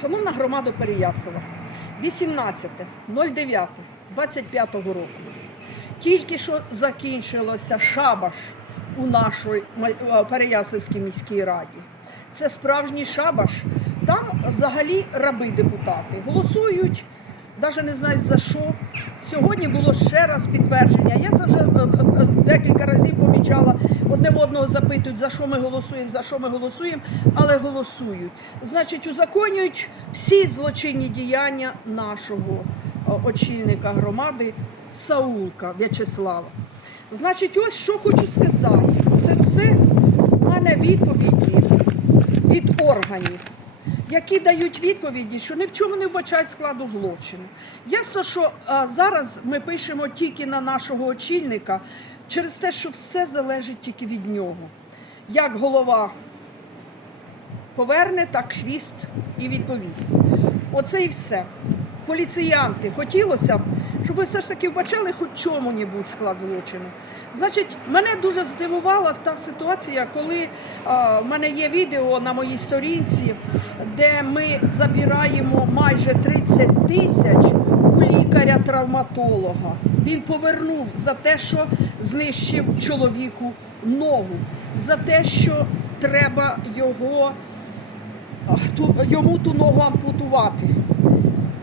Шановна громада Переяслава, 18.09.25 року. Тільки що закінчилося шабаш у нашій е, Переяславській міській раді. Це справжній шабаш. Там взагалі раби депутати голосують, навіть не знають за що. Сьогодні було ще раз підтвердження. Я це вже е, е, е, декілька разів помічала. Одне в одного запитують, за що ми голосуємо, за що ми голосуємо, але голосують. Значить, узаконюють всі злочинні діяння нашого очільника громади Саулка В'ячеслава. Значить, ось що хочу сказати. Це все в мене відповіді від органів, які дають відповіді, що ні в чому не вбачають складу злочину. Ясно, що зараз ми пишемо тільки на нашого очільника через те, що все залежить тільки від нього. Як голова поверне, так хвіст і відповість. Оце і все. Поліціянти, хотілося б, щоб ви все ж таки вбачали хоч чому-небудь склад злочину. Значить, мене дуже здивувала та ситуація, коли а, в мене є відео на моїй сторінці, де ми забираємо майже 30 тисяч у лікаря-травматолога. Він повернув за те, що знищив чоловіку ногу, за те, що треба його ту, йому ту ногу ампутувати.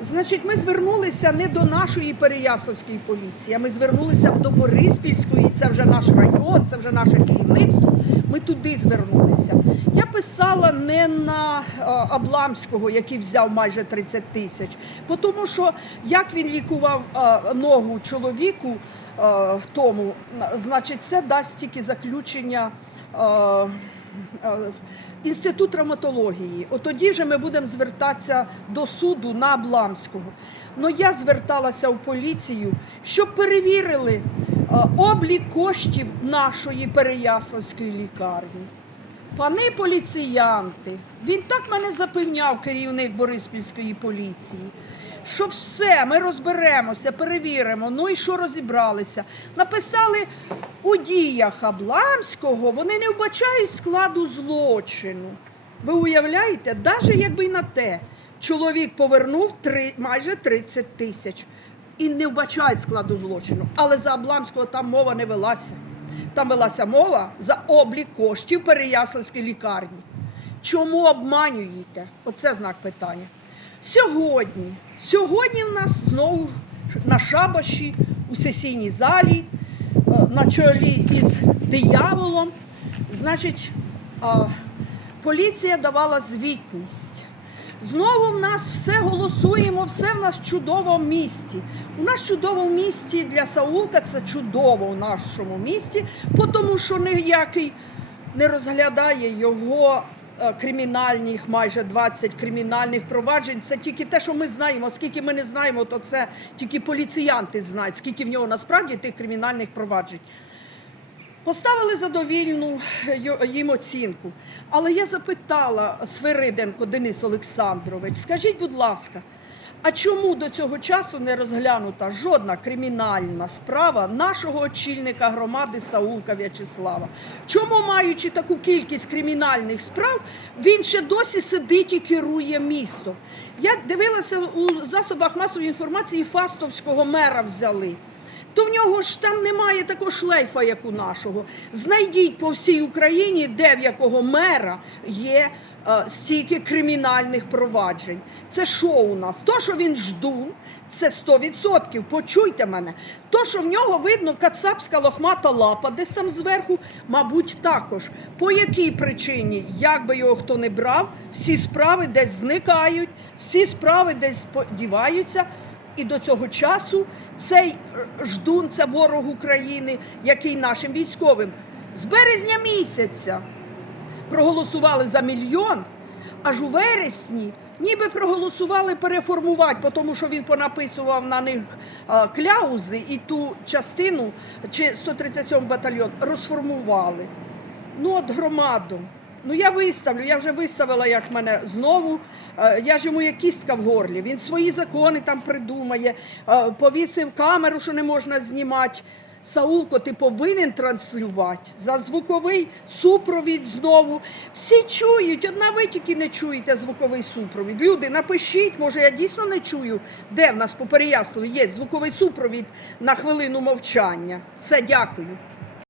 Значить, ми звернулися не до нашої Переяславської поліції, а ми звернулися до Бориспільської, це вже наш район, це вже наше керівництво. Ми туди звернулися. Я писала не на е, Абламського, який взяв майже 30 тисяч, тому що як він лікував е, ногу чоловіку е, тому, значить, це дасть тільки заключення. Е, Інститут травматології. От тоді вже ми будемо звертатися до суду на Абламського. Ну я зверталася в поліцію, щоб перевірили е, облік коштів нашої Переяславської лікарні. Пани поліціянти, він так мене запевняв, керівник Бориспільської поліції, що все, ми розберемося, перевіримо. Ну і що розібралися? Написали у діях Абламського, вони не вбачають складу злочину. Ви уявляєте, навіть якби й на те, чоловік повернув три, майже 30 тисяч і не вбачають складу злочину. Але за Абламського там мова не велася. Там велася мова за облік коштів Переяславської лікарні. Чому обманюєте? Оце знак питання. Сьогодні, сьогодні в нас знову на шабаші у сесійній залі, е, на чолі із дияволом, значить, поліція давала звітність. Знову в нас все голосуємо, все в нас чудово в місті. У нас чудово в місті для Саулка це чудово в нашому місті, тому що ніякий не розглядає його кримінальних, майже 20 кримінальних проваджень. Це тільки те, що ми знаємо. Скільки ми не знаємо, то це тільки поліціянти знають, скільки в нього насправді тих кримінальних проваджень. Поставили задовільну їм оцінку. Але я запитала Свириденко Денис Олександрович, скажіть, будь ласка, а чому до цього часу не розглянута жодна кримінальна справа нашого очільника громади Саулка В'ячеслава? Чому, маючи таку кількість кримінальних справ, він ще досі сидить і керує містом? Я дивилася у засобах масової інформації Фастовського мера взяли то в нього ж там немає такого шлейфа, як у нашого. Знайдіть по всій Україні, де в якого мера є стільки кримінальних проваджень. Це що у нас? То, що він ждун, це 100%. Почуйте мене. То, що в нього видно кацапська лохмата лапа, десь там зверху, мабуть, також. По якій причині, як би його хто не брав, всі справи десь зникають, всі справи десь подіваються. І до цього часу цей е, ждун, це ворог України, який нашим військовим з березня місяця проголосували за мільйон, аж у вересні ніби проголосували переформувати, тому що він понаписував на них кляузи і ту частину чи 137 батальйон розформували. Ну, от громаду. Ну я виставлю, я вже виставила, як мене знову. Я ж йому як кістка в горлі. Він свої закони там придумає, повісив камеру, що не можна знімати. Саулко, ти повинен транслювати за звуковий супровід знову. Всі чують, одна ви тільки не чуєте звуковий супровід. Люди, напишіть, може я дійсно не чую, де в нас по Переяславу є звуковий супровід на хвилину мовчання. Все, дякую.